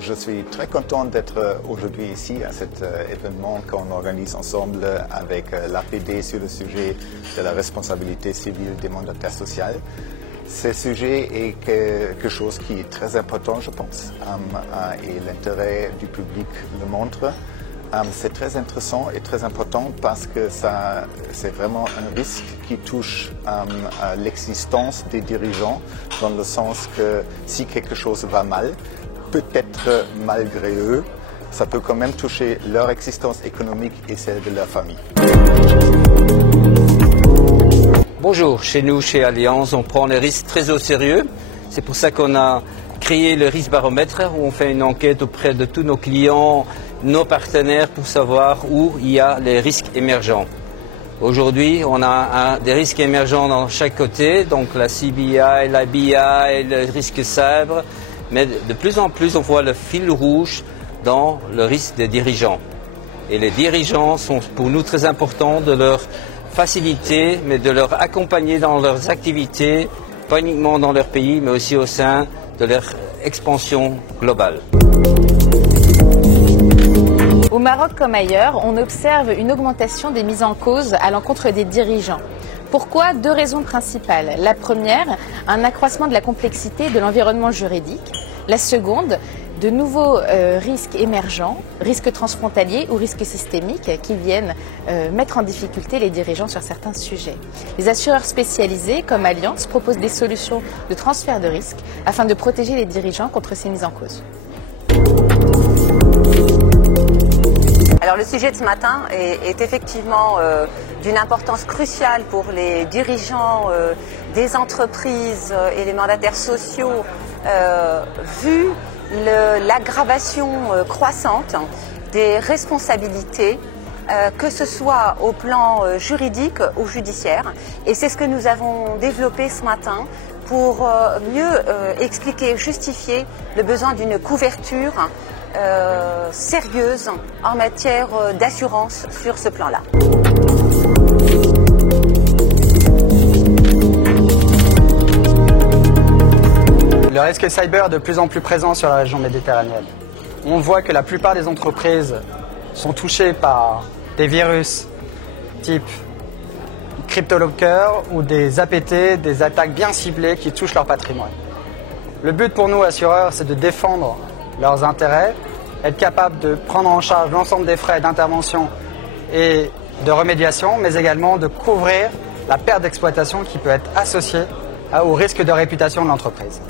Je suis très content d'être aujourd'hui ici à cet événement qu'on organise ensemble avec l'APD sur le sujet de la responsabilité civile des mandataires sociaux. Ce sujet est quelque chose qui est très important, je pense, et l'intérêt du public le montre. C'est très intéressant et très important parce que c'est vraiment un risque qui touche à l'existence des dirigeants, dans le sens que si quelque chose va mal, peut-être malgré eux, ça peut quand même toucher leur existence économique et celle de leur famille. Bonjour, chez nous, chez Allianz, on prend les risques très au sérieux. C'est pour ça qu'on a créé le risque baromètre, où on fait une enquête auprès de tous nos clients, nos partenaires, pour savoir où il y a les risques émergents. Aujourd'hui, on a des risques émergents dans chaque côté, donc la CBI, la BI, le risque cyber. Mais de plus en plus, on voit le fil rouge dans le risque des dirigeants. Et les dirigeants sont pour nous très importants de leur faciliter, mais de leur accompagner dans leurs activités, pas uniquement dans leur pays, mais aussi au sein de leur expansion globale. Au Maroc comme ailleurs, on observe une augmentation des mises en cause à l'encontre des dirigeants. Pourquoi? Deux raisons principales. La première, un accroissement de la complexité de l'environnement juridique. La seconde, de nouveaux risques émergents, risques transfrontaliers ou risques systémiques qui viennent mettre en difficulté les dirigeants sur certains sujets. Les assureurs spécialisés comme Allianz proposent des solutions de transfert de risques afin de protéger les dirigeants contre ces mises en cause. Alors le sujet de ce matin est effectivement d'une importance cruciale pour les dirigeants des entreprises et les mandataires sociaux, vu l'aggravation croissante des responsabilités, que ce soit au plan juridique ou judiciaire. Et c'est ce que nous avons développé ce matin pour mieux expliquer et justifier le besoin d'une couverture sérieuse en matière d'assurance sur ce plan-là. Le risque cyber est de plus en plus présent sur la région méditerranéenne. On voit que la plupart des entreprises sont touchées par des virus type CryptoLocker ou des APT, des attaques bien ciblées qui touchent leur patrimoine. Le but pour nous, assureurs, c'est de défendre leurs intérêts, être capable de prendre en charge l'ensemble des frais d'intervention et de remédiation, mais également de couvrir la perte d'exploitation qui peut être associée au risque de réputation de l'entreprise.